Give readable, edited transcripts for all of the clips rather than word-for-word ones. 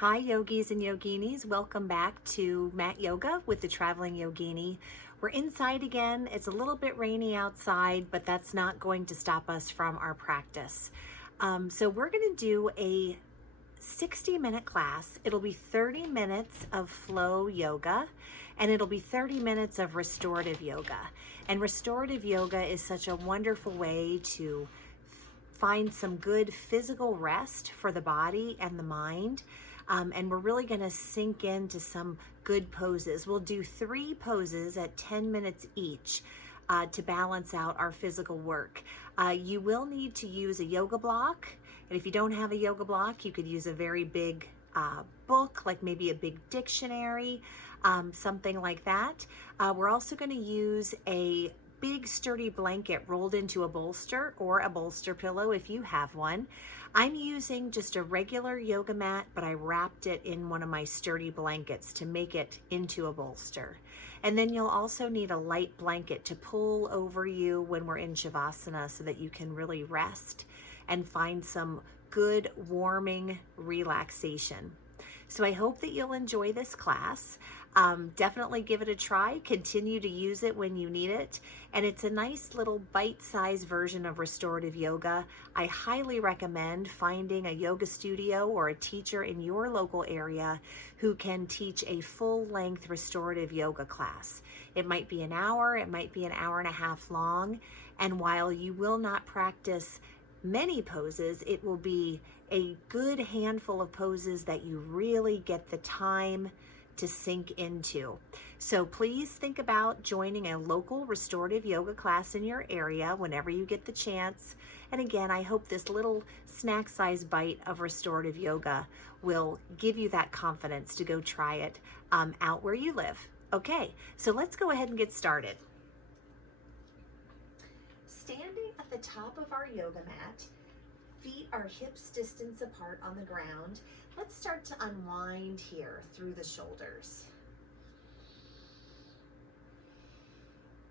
Hi, yogis and yoginis. Welcome back to Mat Yoga with the Traveling Yogini. We're inside again. It's a little bit rainy outside, but that's not going to stop us from our practice. So we're going to do a 60-minute class. It'll be 30 minutes of flow yoga, and it'll be 30 minutes of restorative yoga. And restorative yoga is such a wonderful way to find some good physical rest for the body and the mind. And we're really going to sink into some good poses. We'll do 3 poses at 10 minutes each to balance out our physical work. You will need to use a yoga block. And if you don't have a yoga block, you could use a very big book, like maybe a big dictionary, something like that. We're also going to use a big sturdy blanket rolled into a bolster or a bolster pillow if you have one. I'm using just a regular yoga mat, but I wrapped it in one of my sturdy blankets to make it into a bolster. And then you'll also need a light blanket to pull over you when we're in Shavasana so that you can really rest and find some good warming relaxation. So I hope that you'll enjoy this class. Definitely give it a try. Continue to use it when you need it. And it's a nice little bite-sized version of restorative yoga. I highly recommend finding a yoga studio or a teacher in your local area who can teach a full-length restorative yoga class. It might be an hour, it might be an hour and a half long. And while you will not practice many poses, it will be a good handful of poses that you really get the time to sink into. So please think about joining a local restorative yoga class in your area whenever you get the chance. And again, I hope this little snack-sized bite of restorative yoga will give you that confidence to go try it out where you live. Okay, so let's go ahead and get started. Standing at the top of our yoga mat, feet are hips distance apart on the ground. Let's start to unwind here through the shoulders.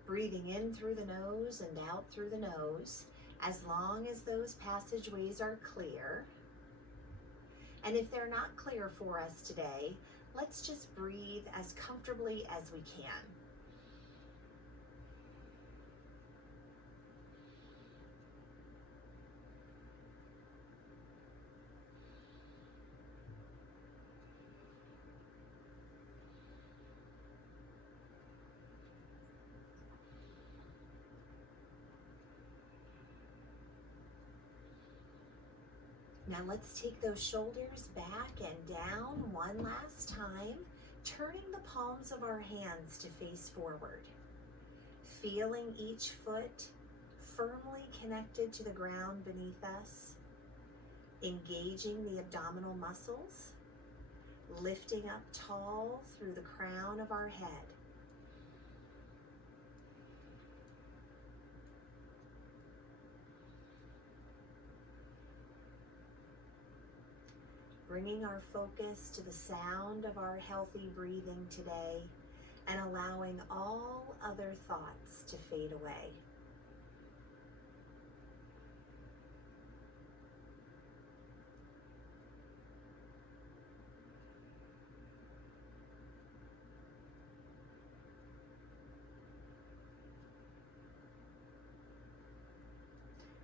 Breathing in through the nose and out through the nose, as long as those passageways are clear. And if they're not clear for us today, let's just breathe as comfortably as we can. Now let's take those shoulders back and down one last time, turning the palms of our hands to face forward. Feeling each foot firmly connected to the ground beneath us, engaging the abdominal muscles, lifting up tall through the crown of our head. Bringing our focus to the sound of our healthy breathing today and allowing all other thoughts to fade away.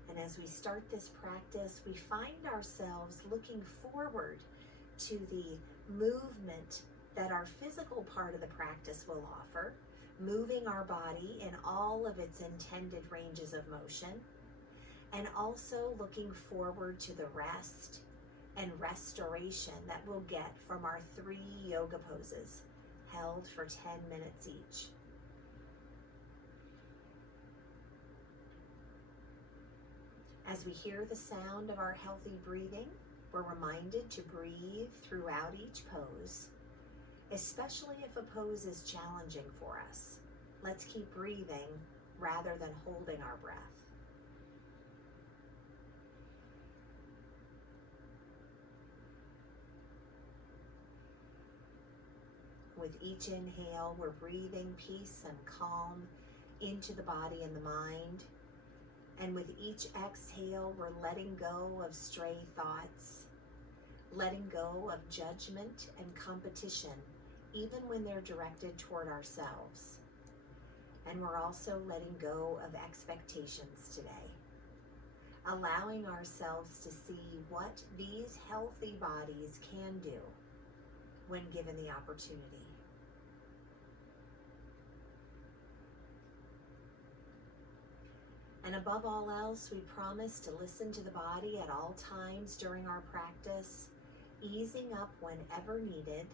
And as we start this practice, we find ourselves looking forward to the movement that our physical part of the practice will offer, moving our body in all of its intended ranges of motion, and also looking forward to the rest and restoration that we'll get from our 3 yoga poses held for 10 minutes each. As we hear the sound of our healthy breathing, we're reminded to breathe throughout each pose, especially if a pose is challenging for us. Let's keep breathing rather than holding our breath. With each inhale, we're breathing peace and calm into the body and the mind. And with each exhale, we're letting go of stray thoughts, letting go of judgment and competition, even when they're directed toward ourselves. And we're also letting go of expectations today, allowing ourselves to see what these healthy bodies can do when given the opportunity. And above all else, we promise to listen to the body at all times during our practice, easing up whenever needed,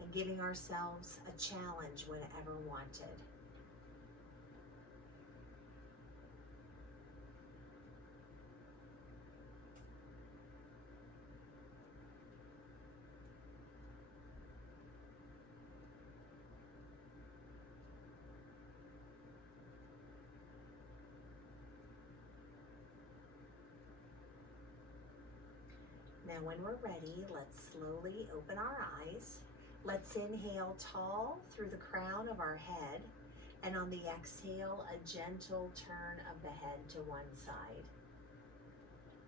and giving ourselves a challenge whenever wanted. Now when we're ready, let's slowly open our eyes. Let's inhale tall through the crown of our head, and on the exhale, a gentle turn of the head to one side.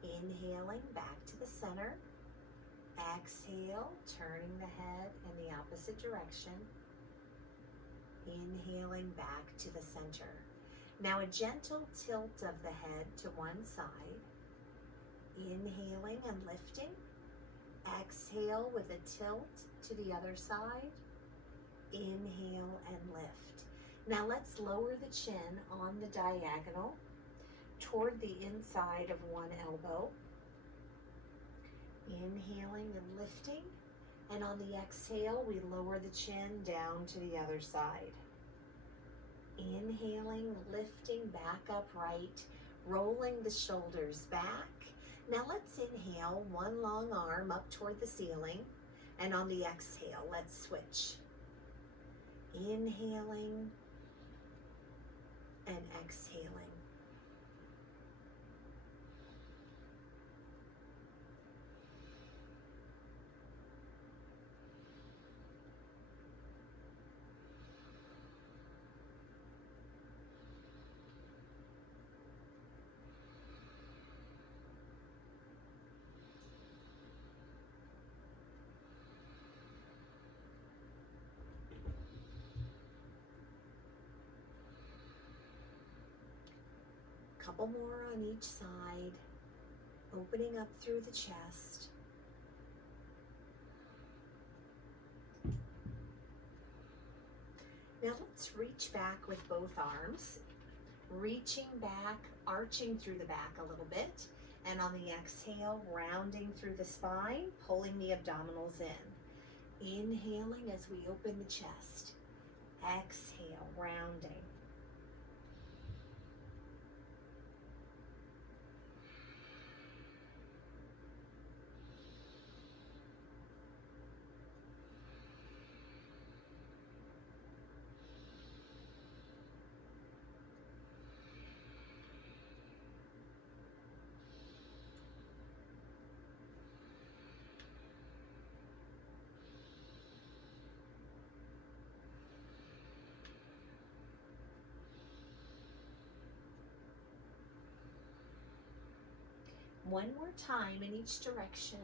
Inhaling back to the center. Exhale, turning the head in the opposite direction. Inhaling back to the center. Now a gentle tilt of the head to one side. Inhaling and lifting. Exhale with a tilt to the other side. Inhale and lift. Now let's lower the chin on the diagonal toward the inside of one elbow. Inhaling and lifting. And on the exhale, we lower the chin down to the other side. Inhaling, lifting back upright, rolling the shoulders back. Now let's inhale one long arm up toward the ceiling, and on the exhale, let's switch. Inhaling and exhaling. Couple more on each side, opening up through the chest. Now let's reach back with both arms, reaching back, arching through the back a little bit, and on the exhale, rounding through the spine, pulling the abdominals in. Inhaling as we open the chest. Exhale, rounding. One more time in each direction.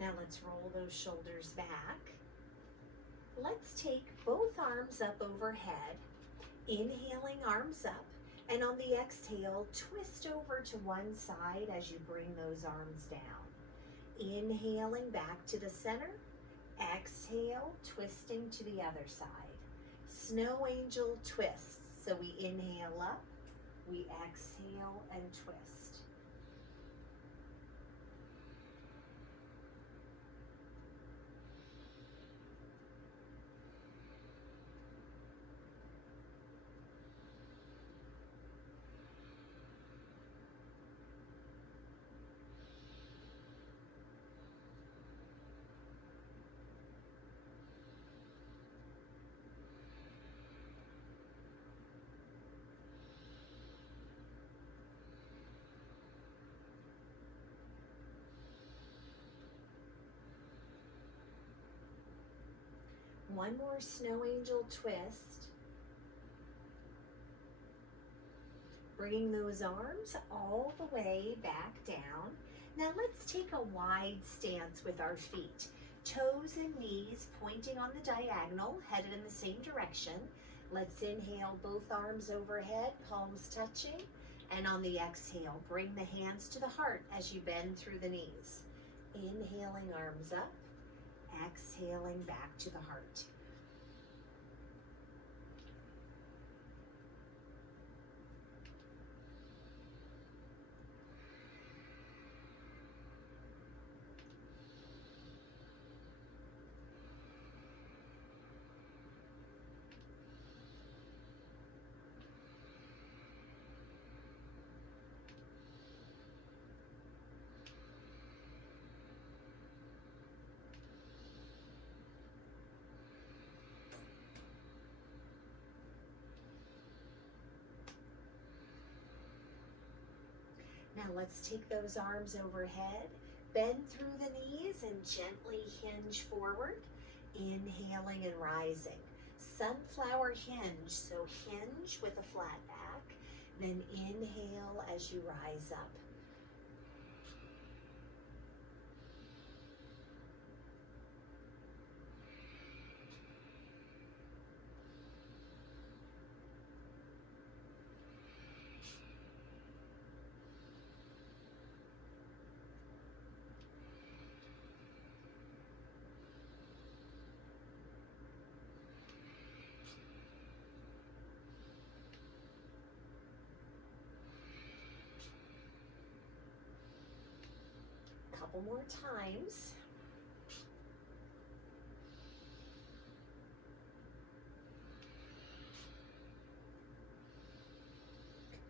Now let's roll those shoulders back. Let's take both arms up overhead, inhaling arms up, and on the exhale, twist over to one side as you bring those arms down. Inhaling back to the center, exhale, twisting to the other side. Snow angel twists. So we inhale up, we exhale and twist. One more snow angel twist. Bringing those arms all the way back down. Now let's take a wide stance with our feet. Toes and knees pointing on the diagonal, headed in the same direction. Let's inhale, both arms overhead, palms touching. And on the exhale, bring the hands to the heart as you bend through the knees. Inhaling, arms up. Exhaling, back to the heart. Now let's take those arms overhead, bend through the knees and gently hinge forward, inhaling and rising. Sunflower hinge, so hinge with a flat back, then inhale as you rise up. Couple more times.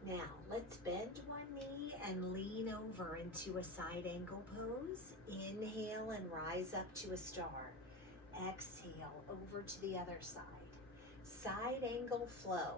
Now, let's bend one knee and lean over into a side angle pose. Inhale and rise up to a star. Exhale over to the other side. Side angle flow.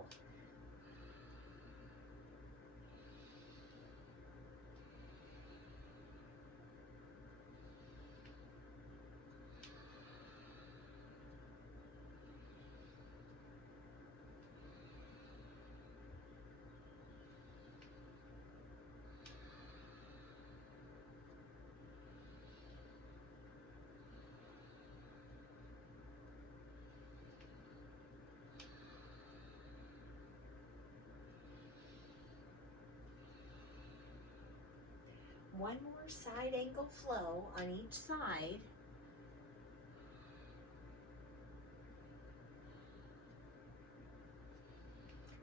One more side angle flow on each side.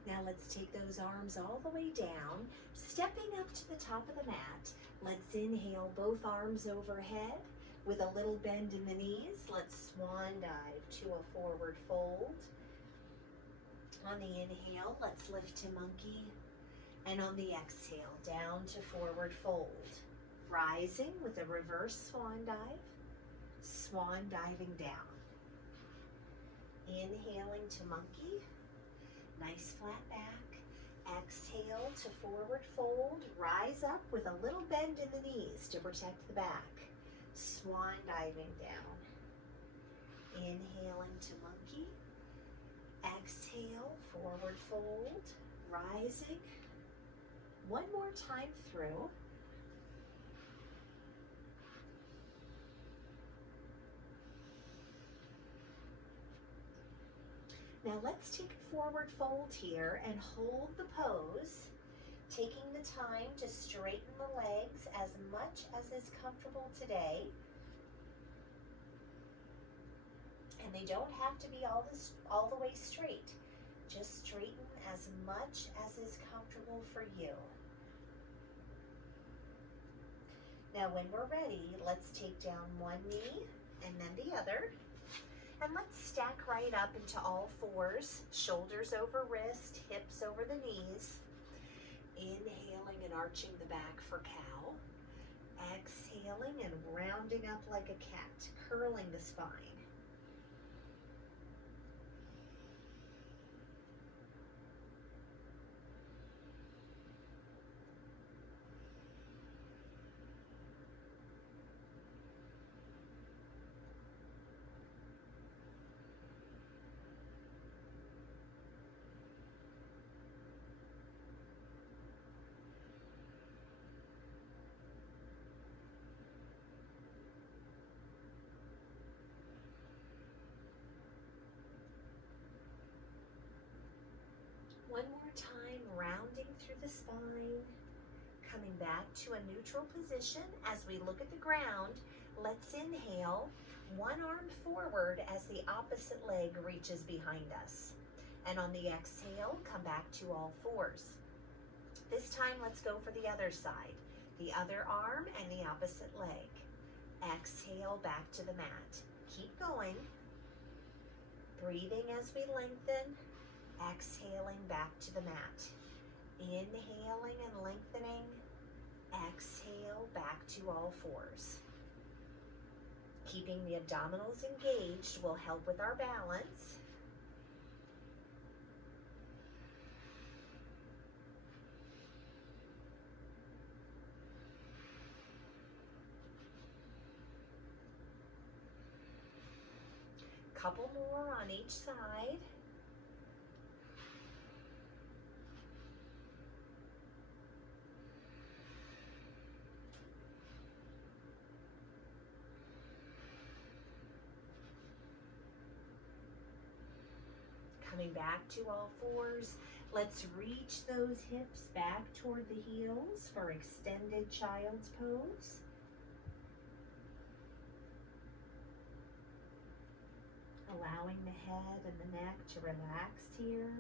Now let's take those arms all the way down, stepping up to the top of the mat. Let's inhale, both arms overhead with a little bend in the knees. Let's swan dive to a forward fold. On the inhale, let's lift to monkey. And on the exhale, down to forward fold. Rising with a reverse swan dive, swan diving down. Inhaling to monkey, nice flat back. Exhale to forward fold, rise up with a little bend in the knees to protect the back. Swan diving down. Inhaling to monkey. Exhale, forward fold, rising. One more time through. Now let's take a forward fold here and hold the pose, taking the time to straighten the legs as much as is comfortable today. And they don't have to be all the way straight. Just straighten as much as is comfortable for you. Now when we're ready, let's take down one knee and then the other. And let's stack right up into all fours, shoulders over wrist, hips over the knees. Inhaling and arching the back for cow. Exhaling and rounding up like a cat, curling the spine. the spine. Coming back to a neutral position as we look at the ground. Let's inhale, one arm forward as the opposite leg reaches behind us. And on the exhale, come back to all fours. This time, let's go for the other side. The other arm and the opposite leg. Exhale back to the mat. Keep going. Breathing as we lengthen. Exhaling back to the mat. Inhaling and lengthening. Exhale back to all fours. Keeping the abdominals engaged will help with our balance. Couple more on each side. Coming back to all fours, let's reach those hips back toward the heels for extended child's pose. Allowing the head and the neck to relax here.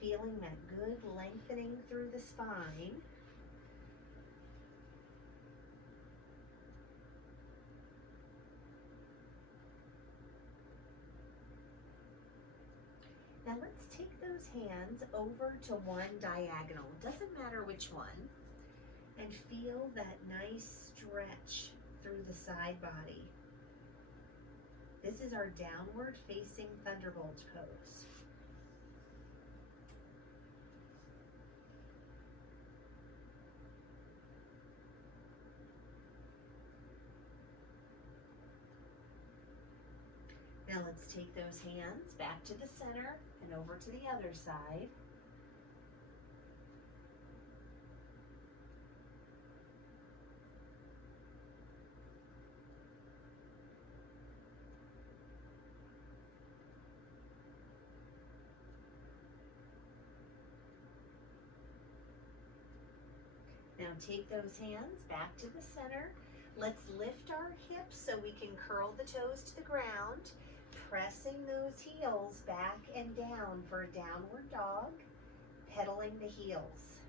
Feeling that good lengthening through the spine. Now let's take those hands over to one diagonal, doesn't matter which one, and feel that nice stretch through the side body. This is our downward facing thunderbolt pose. Now let's take those hands back to the center and over to the other side. Now take those hands back to the center. Let's lift our hips so we can curl the toes to the ground, pressing those heels back and down for a downward dog, pedaling the heels.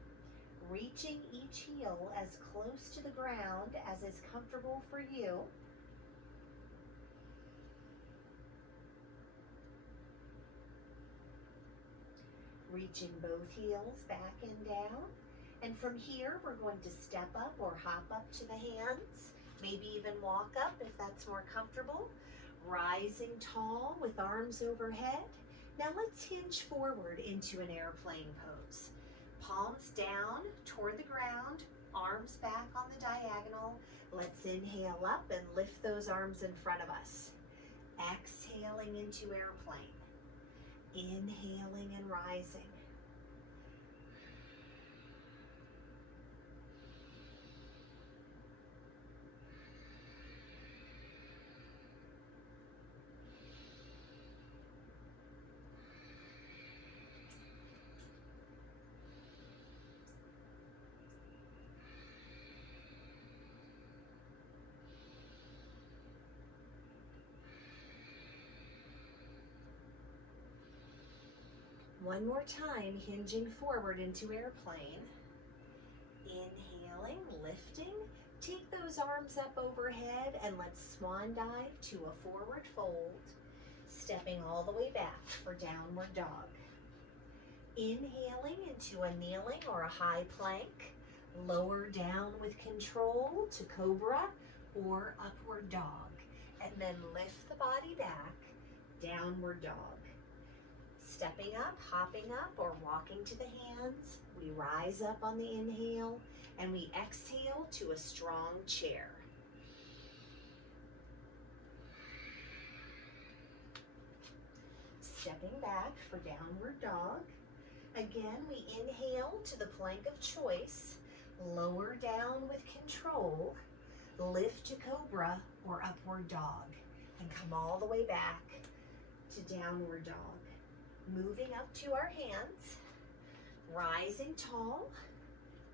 Reaching each heel as close to the ground as is comfortable for you. Reaching both heels back and down. And from here, we're going to step up or hop up to the hands, maybe even walk up if that's more comfortable. Rising tall with arms overhead. Now let's hinge forward into an airplane pose. Palms down toward the ground, arms back on the diagonal. Let's inhale up and lift those arms in front of us. Exhaling into airplane. Inhaling and rising. One more time, hinging forward into airplane. Inhaling, lifting. Take those arms up overhead and let's swan dive to a forward fold. Stepping all the way back for downward dog. Inhaling into a kneeling or a high plank. Lower down with control to cobra or upward dog. And then lift the body back, downward dog. Stepping up, hopping up, or walking to the hands. We rise up on the inhale and we exhale to a strong chair. Stepping back for downward dog. Again, we inhale to the plank of choice. Lower down with control. Lift to cobra or upward dog. And come all the way back to downward dog. Moving up to our hands, Rising tall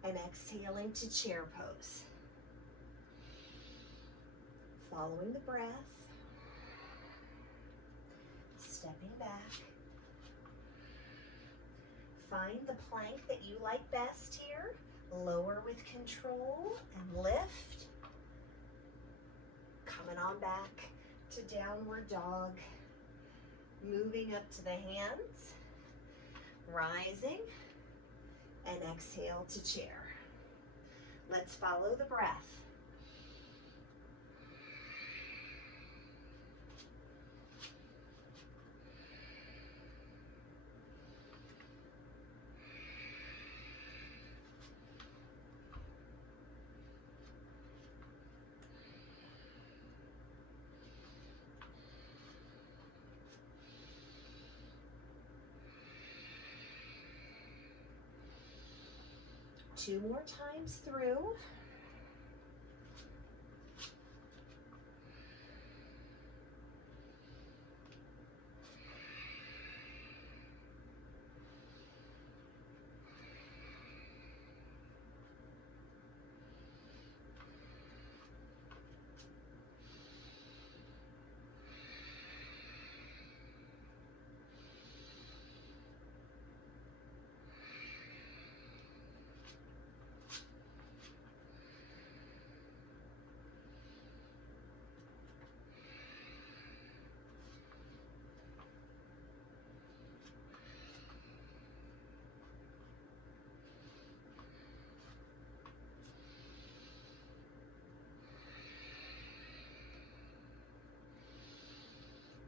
and exhaling to chair pose. Following the breath, stepping back. Find the plank that you like best here. Lower with control and lift. Coming on back to downward dog. Moving up to the hands. Rising and exhale to chair. Let's follow the breath. Two more times through.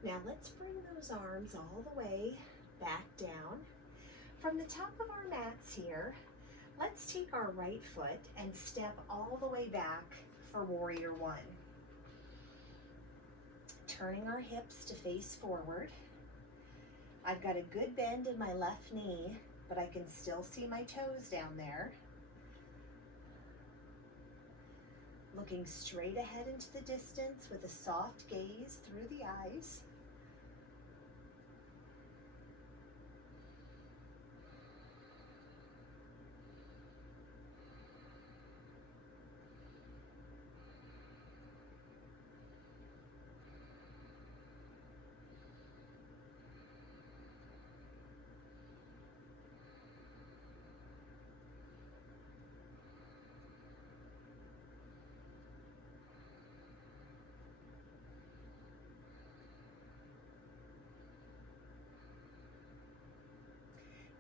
Now let's bring those arms all the way back down. From the top of our mats here, let's take our right foot and step all the way back for warrior one. Turning our hips to face forward. I've got a good bend in my left knee, but I can still see my toes down there. Looking straight ahead into the distance with a soft gaze through the eyes.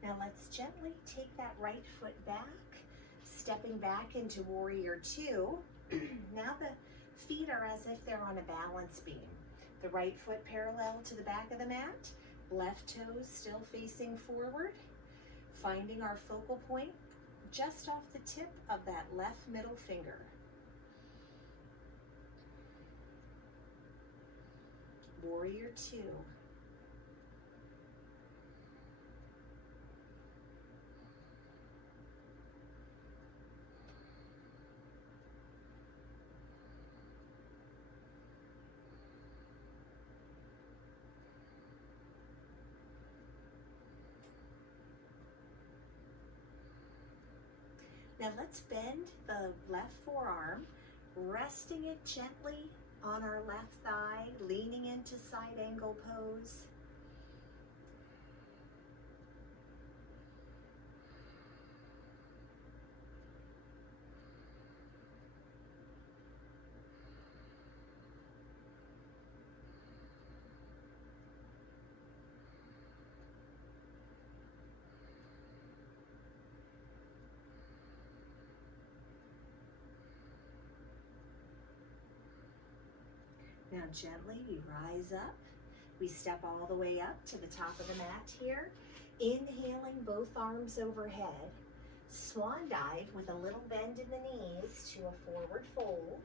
Now let's gently take that right foot back, stepping back into warrior two. Now the feet are as if they're on a balance beam. The right foot parallel to the back of the mat, left toes still facing forward, finding our focal point just off the tip of that left middle finger. Warrior two. Now let's bend the left forearm, resting it gently on our left thigh, leaning into side angle pose. Now gently we rise up. We step all the way up to the top of the mat here. Inhaling both arms overhead. Swan dive with a little bend in the knees to a forward fold.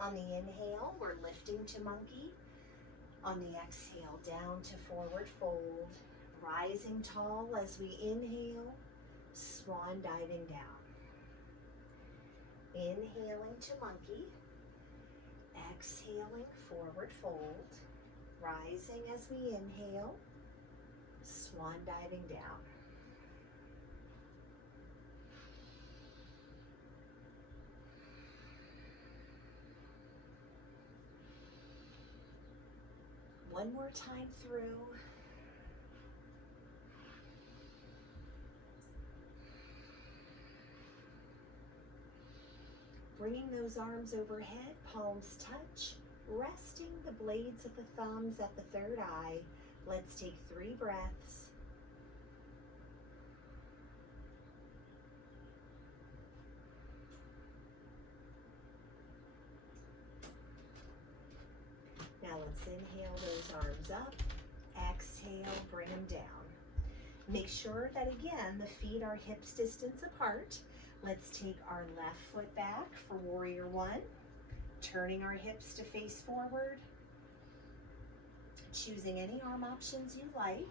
On the inhale, we're lifting to monkey. On the exhale, down to forward fold. Rising tall as we inhale, swan diving down. Inhaling to monkey. Exhaling, forward fold, rising as we inhale, swan diving down. One more time through. Bringing those arms overhead, palms touch, resting the blades of the thumbs at the third eye. Let's take 3 breaths. Now let's inhale those arms up. Exhale, bring them down. Make sure that again, the feet are hips distance apart. Let's take our left foot back for warrior 1, turning our hips to face forward, choosing any arm options you like.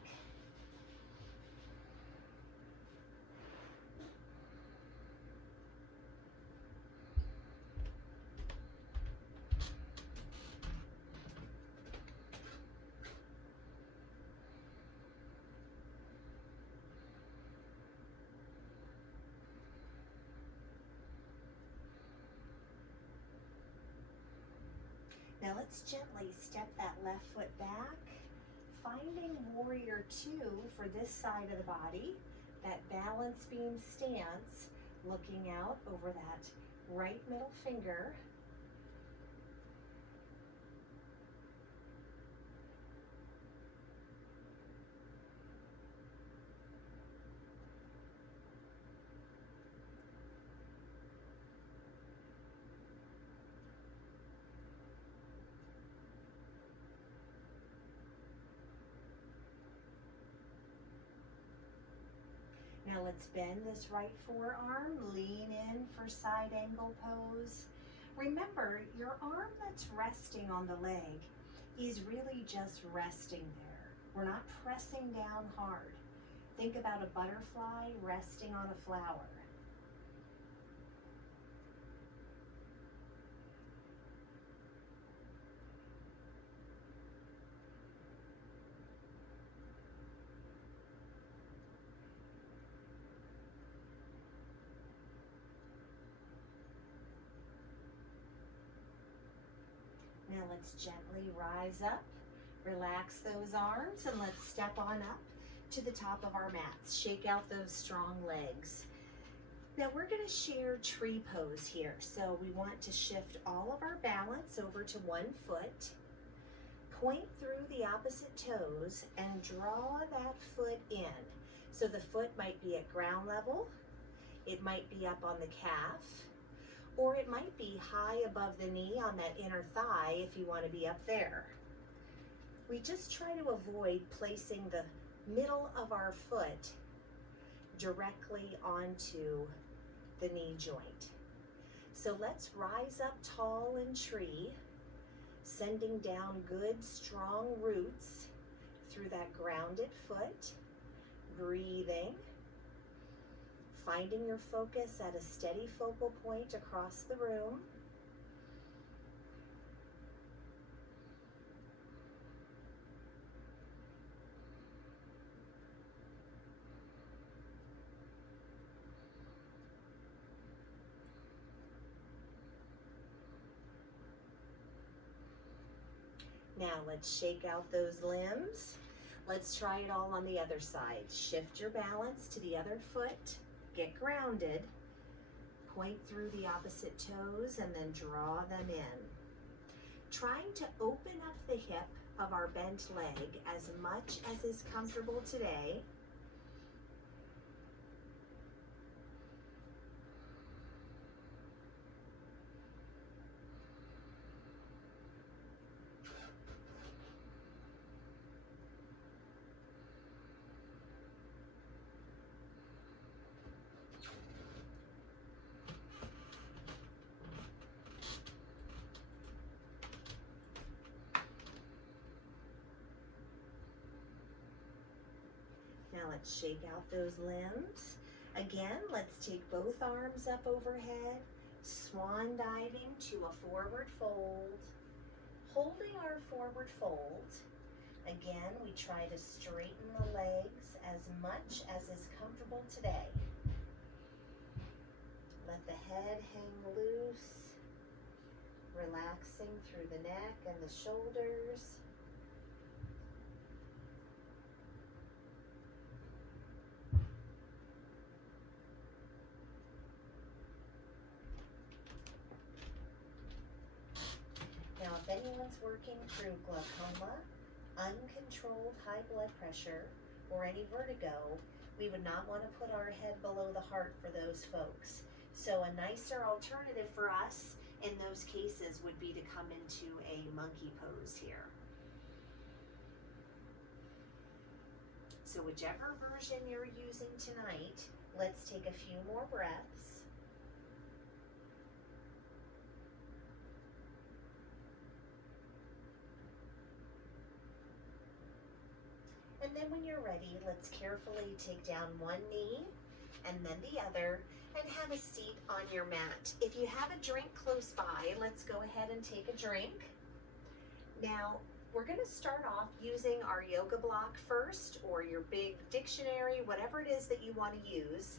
Now let's gently step that left foot back, finding warrior 2 for this side of the body, that balance beam stance, looking out over that right middle finger. Now let's bend this right forearm, lean in for side angle pose. Remember, your arm that's resting on the leg is really just resting there. We're not pressing down hard. Think about a butterfly resting on a flower. Now let's gently rise up, relax those arms, and let's step on up to the top of our mats. Shake out those strong legs. Now we're going to share tree pose here. So we want to shift all of our balance over to one foot, point through the opposite toes, and draw that foot in. So the foot might be at ground level, it might be up on the calf, or it might be high above the knee on that inner thigh if you want to be up there. We just try to avoid placing the middle of our foot directly onto the knee joint. So let's rise up tall and tree, sending down good strong roots through that grounded foot, breathing. Finding your focus at a steady focal point across the room. Now let's shake out those limbs. Let's try it all on the other side. Shift your balance to the other foot. Get grounded, point through the opposite toes, and then draw them in. Trying to open up the hip of our bent leg as much as is comfortable today. Now let's shake out those limbs. Again, let's take both arms up overhead, swan diving to a forward fold. Holding our forward fold, again, we try to straighten the legs as much as is comfortable today. Let the head hang loose, relaxing through the neck and the shoulders. if anyone's working through glaucoma, uncontrolled high blood pressure, or any vertigo, we would not want to put our head below the heart for those folks. So a nicer alternative for us in those cases would be to come into a monkey pose here. So whichever version you're using tonight, let's take a few more breaths. And then when you're ready, let's carefully take down one knee and then the other and have a seat on your mat. If you have a drink close by, let's go ahead and take a drink. Now, we're going to start off using our yoga block first, or your big dictionary, whatever it is that you want to use,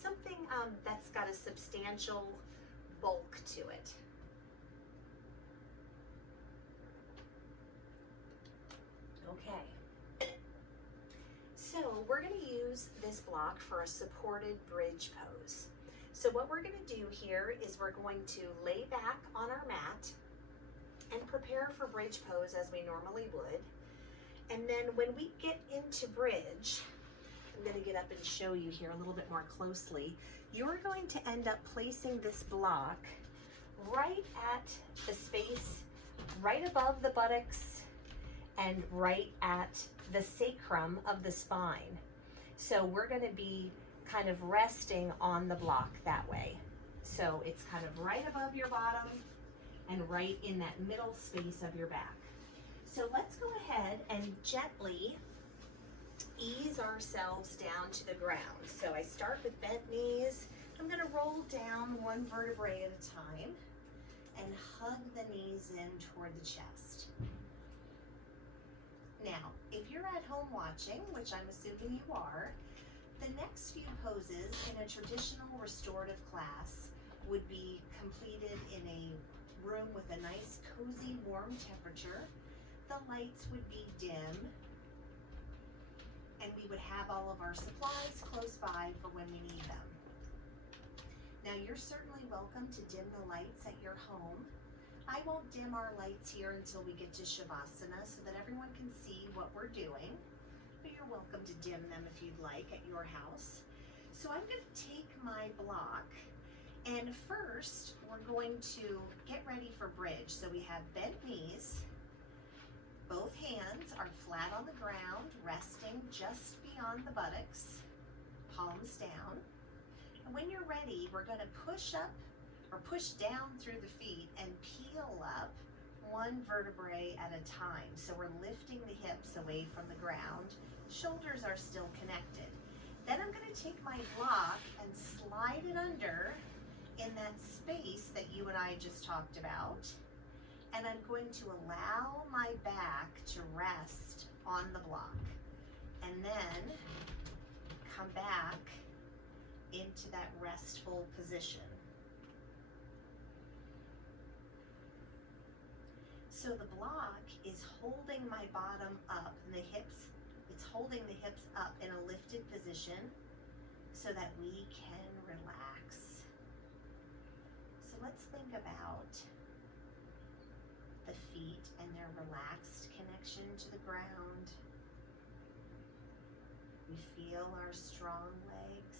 something that's got a substantial bulk to it. Okay. So we're going to use this block for a supported bridge pose. So what we're going to do here is we're going to lay back on our mat and prepare for bridge pose as we normally would. And then when we get into bridge, I'm going to get up and show you here a little bit more closely. You're going to end up placing this block right at the space right above the buttocks and right at the sacrum of the spine. So we're going to be kind of resting on the block that way. So it's kind of right above your bottom and right in that middle space of your back. So let's go ahead and gently ease ourselves down to the ground. So I start with bent knees. I'm going to roll down one vertebrae at a time and hug the knees in toward the chest. Now, if you're at home watching, which I'm assuming you are, the next few poses in a traditional restorative class would be completed in a room with a nice, cozy, warm temperature. The lights would be dim, and we would have all of our supplies close by for when we need them. Now, you're certainly welcome to dim the lights at your home. I won't dim our lights here until we get to Shavasana so that everyone can see what we're doing, but you're welcome to dim them if you'd like at your house. So I'm going to take my block, and first we're going to get ready for bridge. So we have bent knees, both hands are flat on the ground, resting just beyond the buttocks, palms down. And when you're ready, we're going to push up or push down through the feet and peel up one vertebrae at a time. So we're lifting the hips away from the ground. Shoulders are still connected. Then I'm going to take my block and slide it under in that space that you and I just talked about. And I'm going to allow my back to rest on the block. And then come back into that restful position. So the block is holding my bottom up and the hips, it's holding the hips up in a lifted position so that we can relax. So let's think about the feet and their relaxed connection to the ground. We feel our strong legs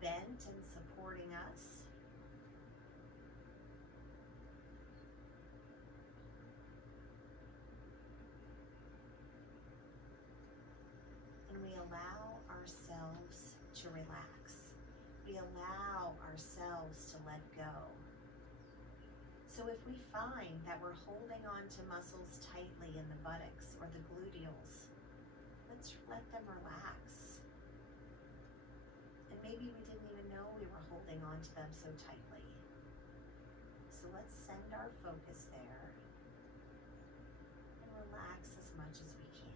bent and supporting us. We allow ourselves to relax. We allow ourselves to let go. So if we find that we're holding on to muscles tightly in the buttocks or the gluteals, let's let them relax. And maybe we didn't even know we were holding on to them so tightly. So let's send our focus there and relax as much as we can.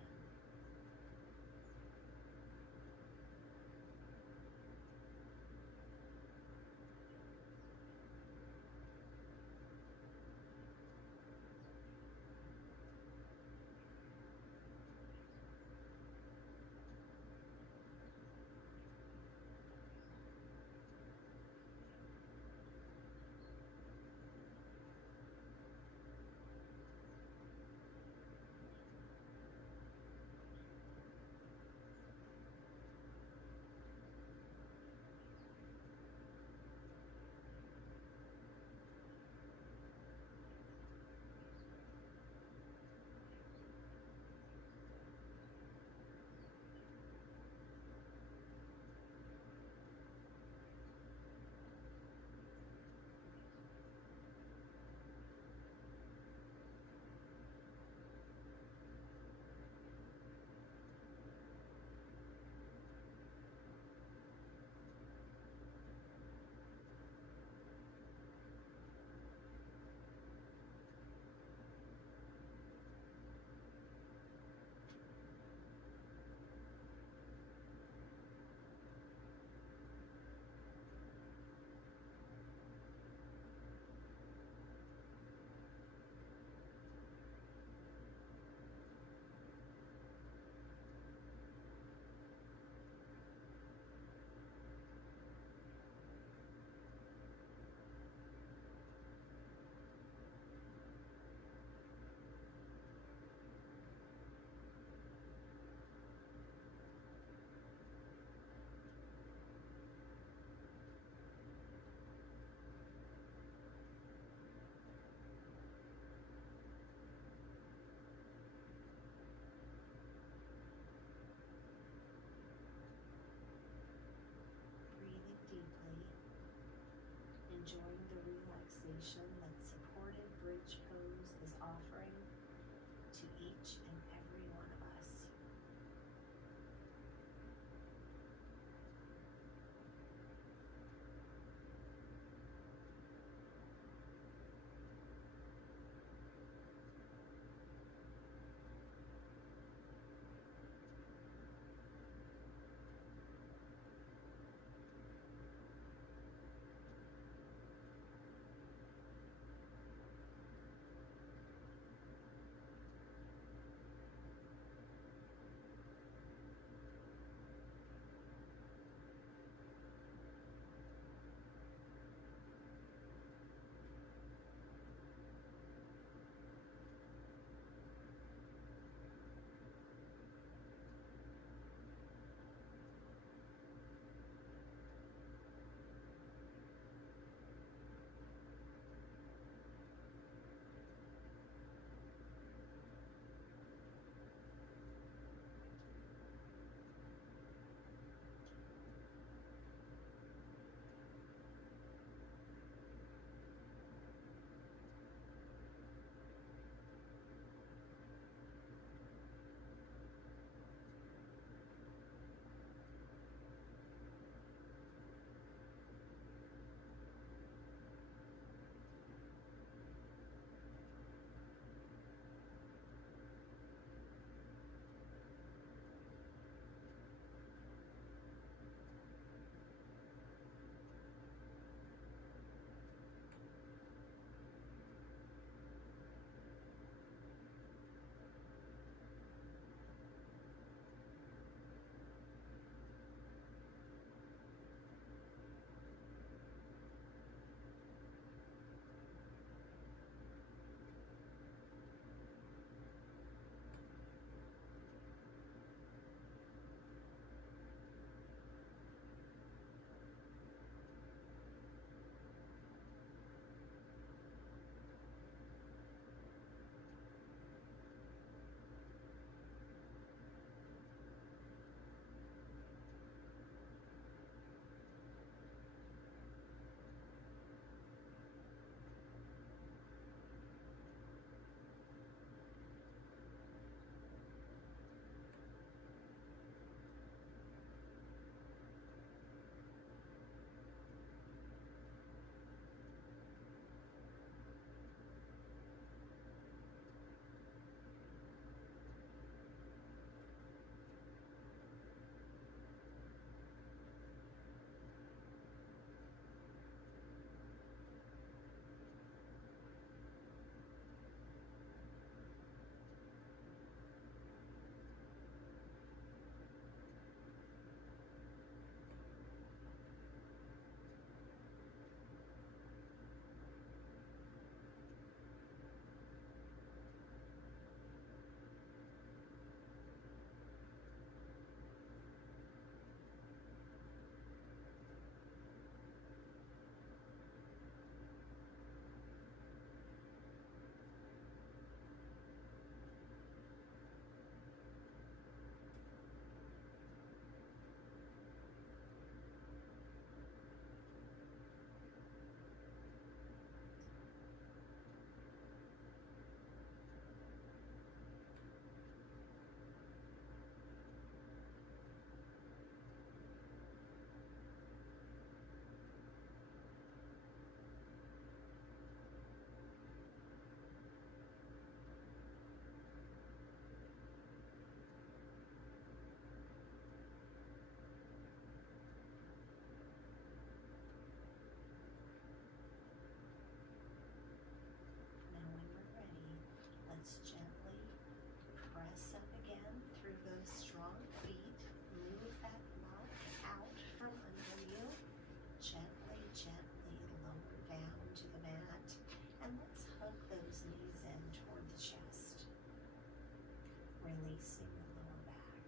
releasing the lower back.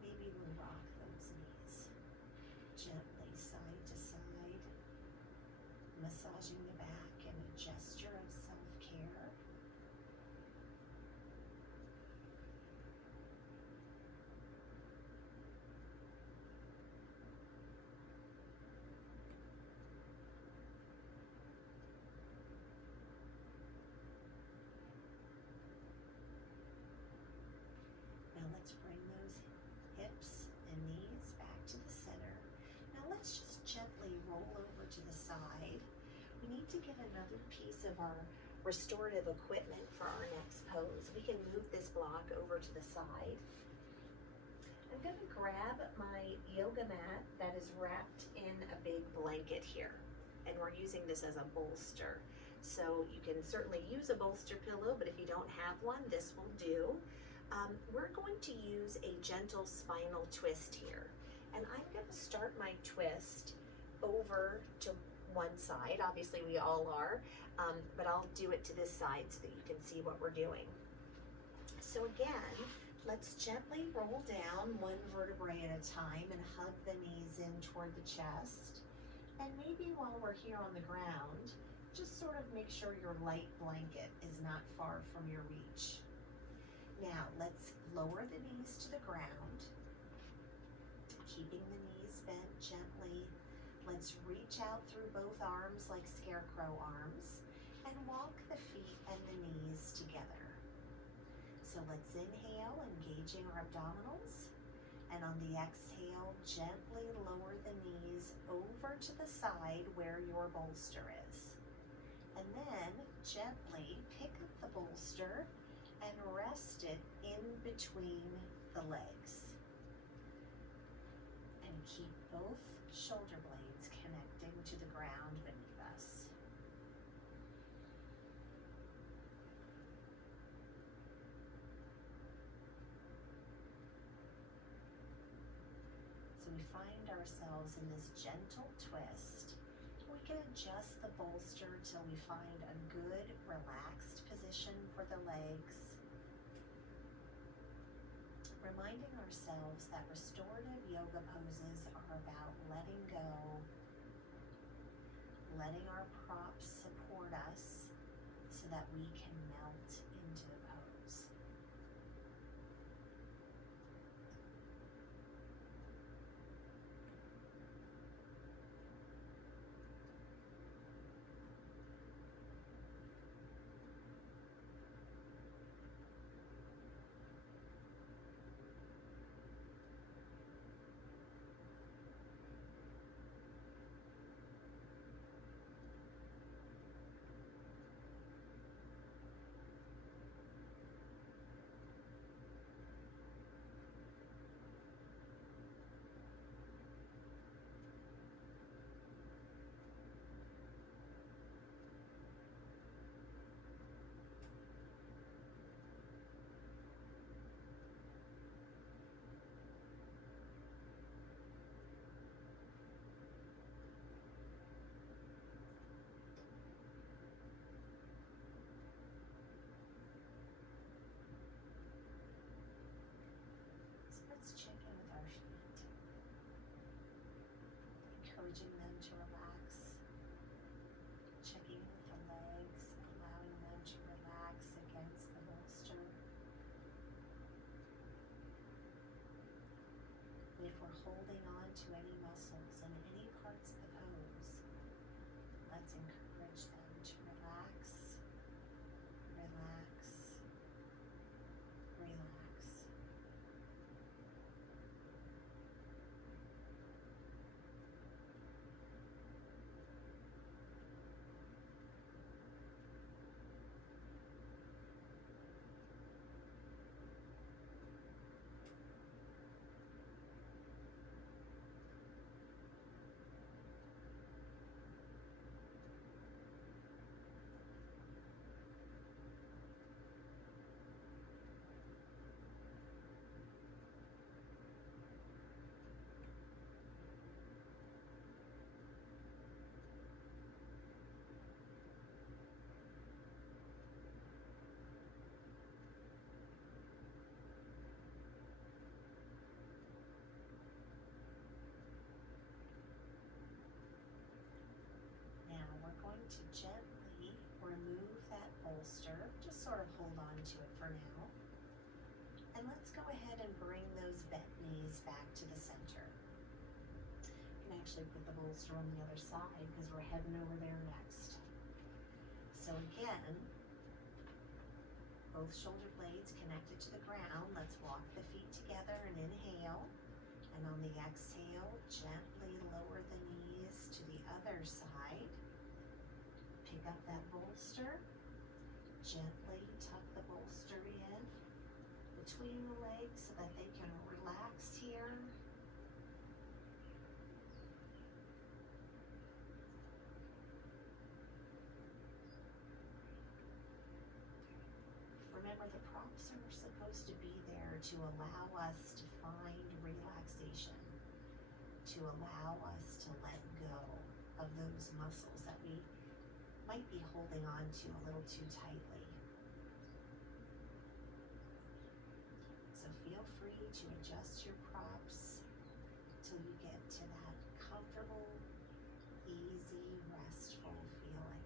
Maybe we'll rock those knees gently side to side, massaging the back in a gesture of self-care. Now let's bring those hips and knees back to the center. Now let's just gently roll over to the side. We need to get another piece of our restorative equipment for our next pose. We can move this block over to the side. I'm going to grab my yoga mat that is wrapped in a big blanket here, and we're using this as a bolster. So you can certainly use a bolster pillow, but if you don't have one, this will do. We're going to use a gentle spinal twist here, and I'm going to start my twist over to one side. Obviously we all are, but I'll do it to this side so that you can see what we're doing. So again, let's gently roll down one vertebrae at a time and hug the knees in toward the chest. And maybe while we're here on the ground, just sort of make sure your light blanket is not far from your reach. Now let's lower the knees to the ground, keeping the knees bent gently. Let's reach out through both arms like scarecrow arms and walk the feet and the knees together. So let's inhale, engaging our abdominals, and on the exhale, gently lower the knees over to the side where your bolster is. And then gently pick up the bolster and rest it in between the legs. And keep both shoulder blades connecting to the ground beneath us. So we find ourselves in this gentle twist. We can adjust the bolster till we find a good, relaxed position for the legs. Reminding ourselves that restorative yoga poses are about letting go, letting our props support us so that we can melt into the pose. Let's check in with our feet, encouraging them to relax, checking with the legs, allowing them to relax against the bolster. If we're holding on to any muscles in any parts of the pose, let's encourage them to relax, relax, relax. sort of hold on to it for now. And let's go ahead and bring those bent knees back to the center. You can actually put the bolster on the other side because we're heading over there next. So again, both shoulder blades connected to the ground. Let's walk the feet together and inhale. And on the exhale, gently lower the knees to the other side. Pick up that bolster. Gently tuck the bolster in between the legs so that they can relax here. Remember, the props are supposed to be there to allow us to find relaxation, to allow us to let go of those muscles that we might be holding on to a little too tightly. So feel free to adjust your props till you get to that comfortable, easy, restful feeling.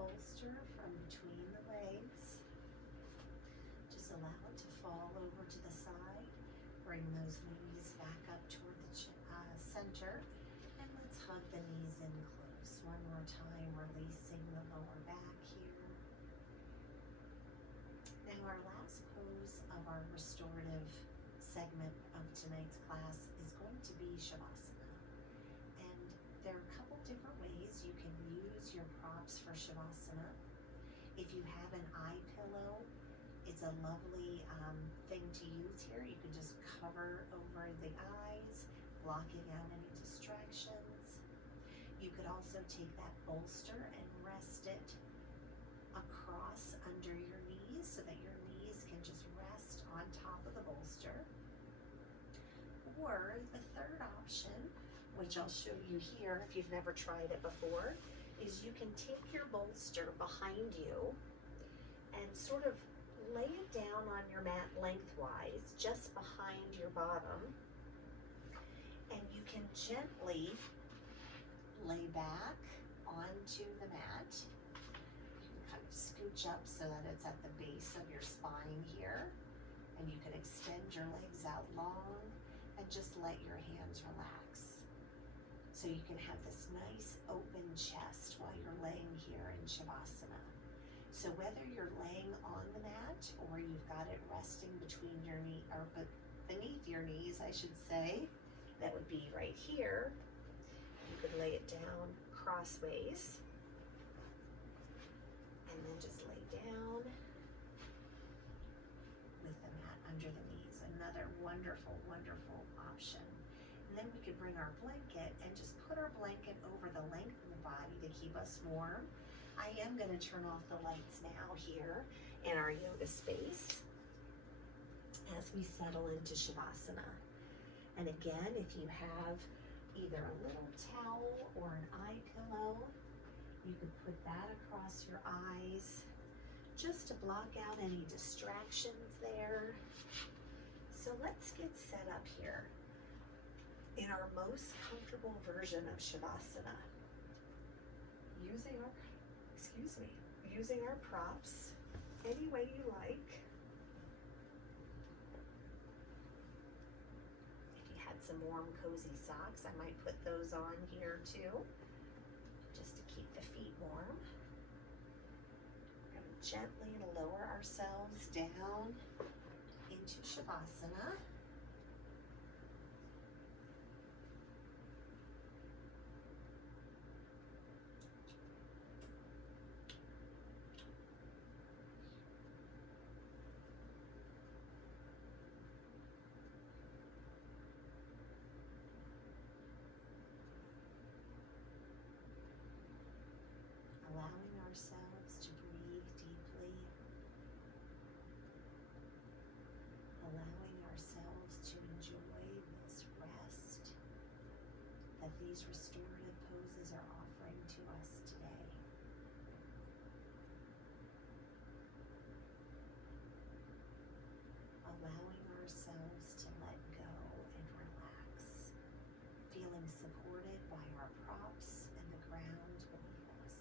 Bolster from between the legs. Just allow it to fall over to the side. Bring those knees back up toward the center. And let's hug the knees in close. One more time, releasing the lower back here. Now our last pose of our restorative segment of tonight's class is going to be Shavasana. And there are a couple different ways you can use your props for Shavasana. If you have an eye pillow, it's a lovely thing to use here. You can just cover over the eyes, blocking out any distractions. You could also take that bolster and rest it across under your knees so that your knees can just rest on top of the bolster. Or the third option, which I'll show you here if you've never tried it before, is you can take your bolster behind you and sort of lay it down on your mat lengthwise, just behind your bottom. And you can gently lay back onto the mat. You can kind of scooch up so that it's at the base of your spine here. And you can extend your legs out long and just let your hands relax. So you can have this nice open chest while you're laying here in Shavasana. So whether you're laying on the mat or you've got it resting between your knee, or beneath your knees, I should say, that would be right here. You could lay it down crossways and then just lay down with the mat under the knees. Another wonderful, wonderful option. And then we could bring our blanket and just put our blanket over the length of the body to keep us warm. I am going to turn off the lights now here in our yoga space as we settle into Shavasana. And again, if you have either a little towel or an eye pillow, you could put that across your eyes just to block out any distractions there. So let's get set up here in our most comfortable version of Shavasana. Using our props any way you like. If you had some warm, cozy socks, I might put those on here too, just to keep the feet warm. We're going to gently lower ourselves down into Shavasana. Allowing ourselves to breathe deeply, allowing ourselves to enjoy this rest that these restorative poses are offering to us today. Allowing ourselves to let go and relax, feeling supported by our props and the ground beneath us.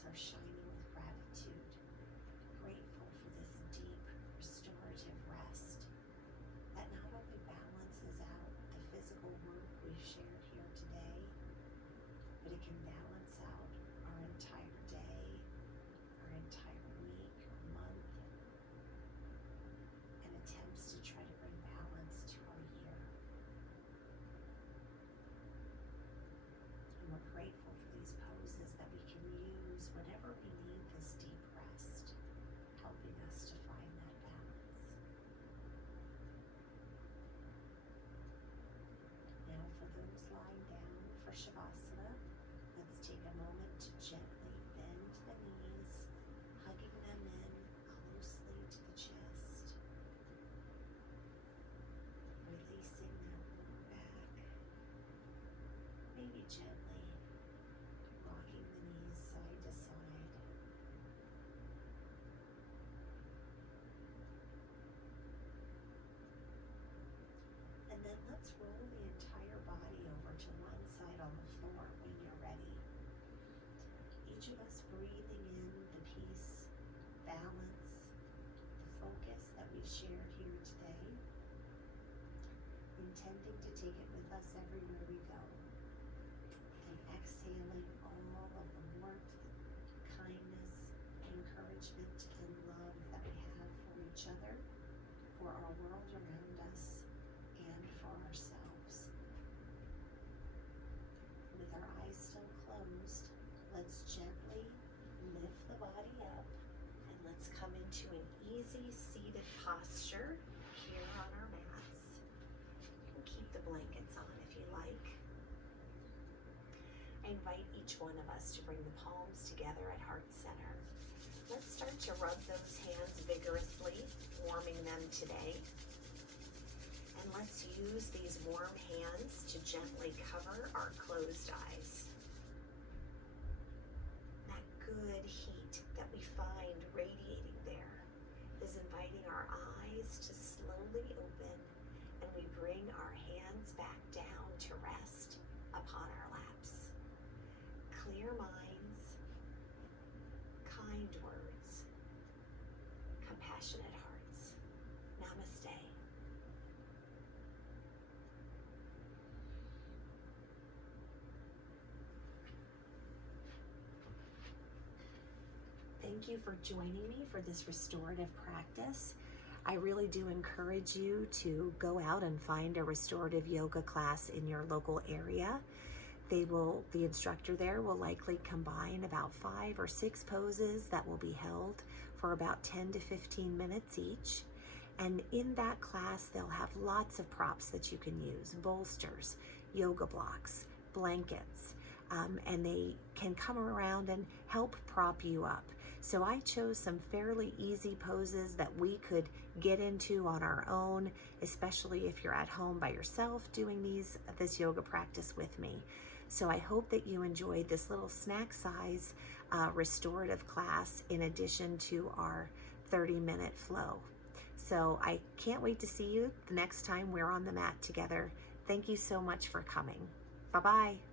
hearts are shining with gratitude, grateful for this deep restorative rest that not only balances out the physical work we've shared here today, but it can balance out our entire day, our entire week or month, and attempts to try to bring balance to our year. And we're grateful for these poses that we can use whenever we need this deep rest, helping us to find that balance. Now for those lying down for Shavasana, let's take a moment to gently bend the knees, hugging them in closely to the chest, releasing that lower back, maybe gently rocking the knees side to side. And then let's roll the entire body over to one side on the floor when you're ready. Each of us breathing in the peace, balance, the focus that we've shared here today, intending to take it with us everywhere we go, and exhaling all of the warmth, kindness, encouragement, and love that we have for each other, for our world around us, and for ourselves. With our eyes still closed, let's gently lift the body up and let's come into an easy seated posture here on our mats. You can keep the blankets on if you like. I invite each one of us to bring the palms together at heart center. Let's start to rub those hands vigorously, warming them today. And let's use these warm hands to gently cover our closed eyes. That good heat that we find radiating there is inviting our eyes to slowly open, and we bring our hands back down to rest upon our laps. Clear minds, kind words, compassionate hearts. Namaste. Thank you for joining me for this restorative practice. I really do encourage you to go out and find a restorative yoga class in your local area. The instructor there will likely combine about 5 or 6 poses that will be held for about 10 to 15 minutes each. And in that class, they'll have lots of props that you can use: bolsters, yoga blocks, blankets, and they can come around and help prop you up. So I chose some fairly easy poses that we could get into on our own, especially if you're at home by yourself doing this yoga practice with me. So I hope that you enjoyed this little snack size restorative class in addition to our 30-minute flow. So I can't wait to see you the next time we're on the mat together. Thank you so much for coming. Bye-bye.